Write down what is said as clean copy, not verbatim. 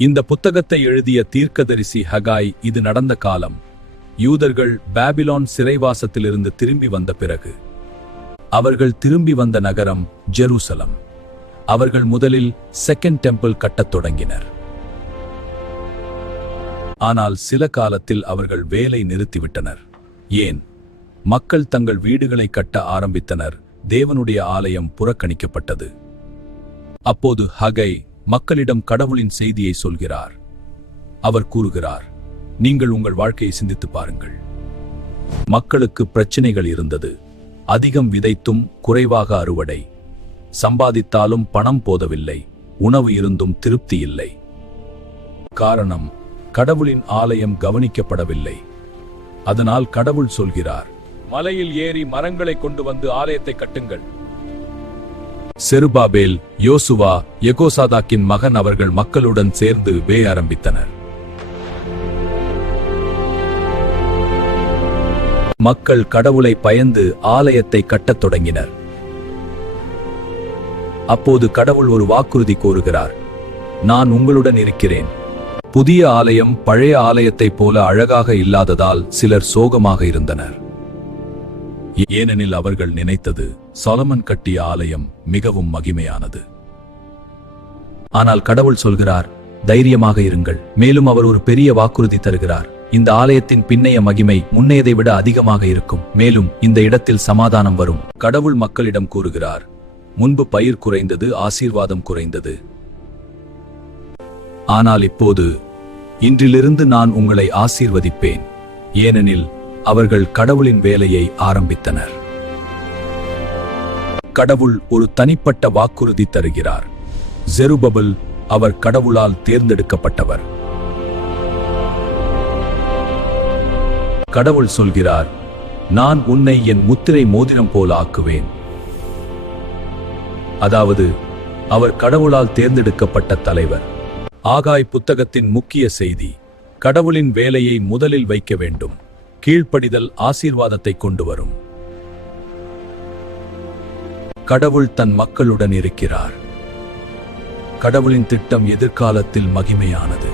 இந்த புத்தகத்தை எழுதிய தீர்க்கதரிசி ஹகாய் இது நடந்த காலம். யூதர்கள் பாபிலோன் சிறைவாசத்திலிருந்து திரும்பி வந்த பிறகு. அவர்கள் திரும்பி வந்த நகரம் ஜெருசலம். அவர்கள் முதலில் செகண்ட் டெம்பிள் கட்டத் தொடங்கினர். ஆனால் சில காலத்தில் அவர்கள் வேலை நிறுத்திவிட்டனர். ஏன்? மக்கள் தங்கள் வீடுகளை கட்ட ஆரம்பித்தனர். தேவனுடைய ஆலயம் புறக்கணிக்கப்பட்டது. அப்போது ஹகை மக்களிடம் கடவுளின் செய்தியை சொல்கிறார். அவர் கூறுகிறார், நீங்கள் உங்கள் வாழ்க்கையை சிந்தித்து பாருங்கள். மக்களுக்கு பிரச்சனைகள் இருந்தது. அதிகம் விதைத்தும் குறைவாக அறுவடை. சம்பாதித்தாலும் பணம் போதவில்லை. உணவு இருந்தும் திருப்தி இல்லை. காரணம், கடவுளின் ஆலயம் கவனிக்கப்படவில்லை. அதனால் கடவுள் சொல்கிறார், மலையில் ஏறி மரங்களை கொண்டு வந்து ஆலயத்தை கட்டுங்கள். செருபாபேல், யோசுவா, யெகோசாதாக்கின் மகன் அவர்கள் மக்களுடன் சேர்ந்து ஆரம்பித்தனர். மக்கள் கடவுளை பயந்து ஆலயத்தை கட்டத் தொடங்கினர். அப்போது கடவுள் ஒரு வாக்குறுதி கோருகிறார். நான் உங்களுடன் இருக்கிறேன். புதிய ஆலயம் பழைய ஆலயத்தைப் போல அழகாக இல்லாததால் சிலர் சோகமாக இருந்தனர். ஏனெனில் அவர்கள் நினைத்தது சொலமன் கட்டிய ஆலயம் மிகவும் மகிமையானது. ஆனால் கடவுள் சொல்கிறார், தைரியமாக இருங்கள். மேலும் அவர் ஒரு பெரிய வாக்குறுதி தருகிறார். இந்த ஆலயத்தின் பின்னைய மகிமை முன்னையதை விட அதிகமாக இருக்கும். மேலும் இந்த இடத்தில் சமாதானம் வரும். கடவுள் மக்களிடம் கூறுகிறார், முன்பு பயிர் குறைந்தது, ஆசீர்வாதம் குறைந்தது. ஆனால் இப்போது, இன்றிலிருந்து நான் உங்களை ஆசீர்வதிப்பேன். ஏனெனில் அவர்கள் கடவுளின் வேலையை ஆரம்பித்தனர். கடவுள் ஒரு தனிப்பட்ட வாக்குறுதி தருகிறார். செருபபேல், அவர் கடவுளால் தேர்ந்தெடுக்கப்பட்டவர். கடவுள் சொல்கிறார், நான் உன்னை என் முத்திரை மோதிரம் போல ஆக்குவேன். அதாவது அவர் கடவுளால் தேர்ந்தெடுக்கப்பட்ட தலைவர். ஆகாய் புத்தகத்தின் முக்கிய செய்தி, கடவுளின் வேலையை முதலில் வைக்க வேண்டும். கீழ்ப்படிதல் ஆசீர்வாதத்தை கொண்டு வரும். கடவுள் தன் மக்களுடன் இருக்கிறார். கடவுளின் திட்டம் எதிர்காலத்தில் மகிமையானது.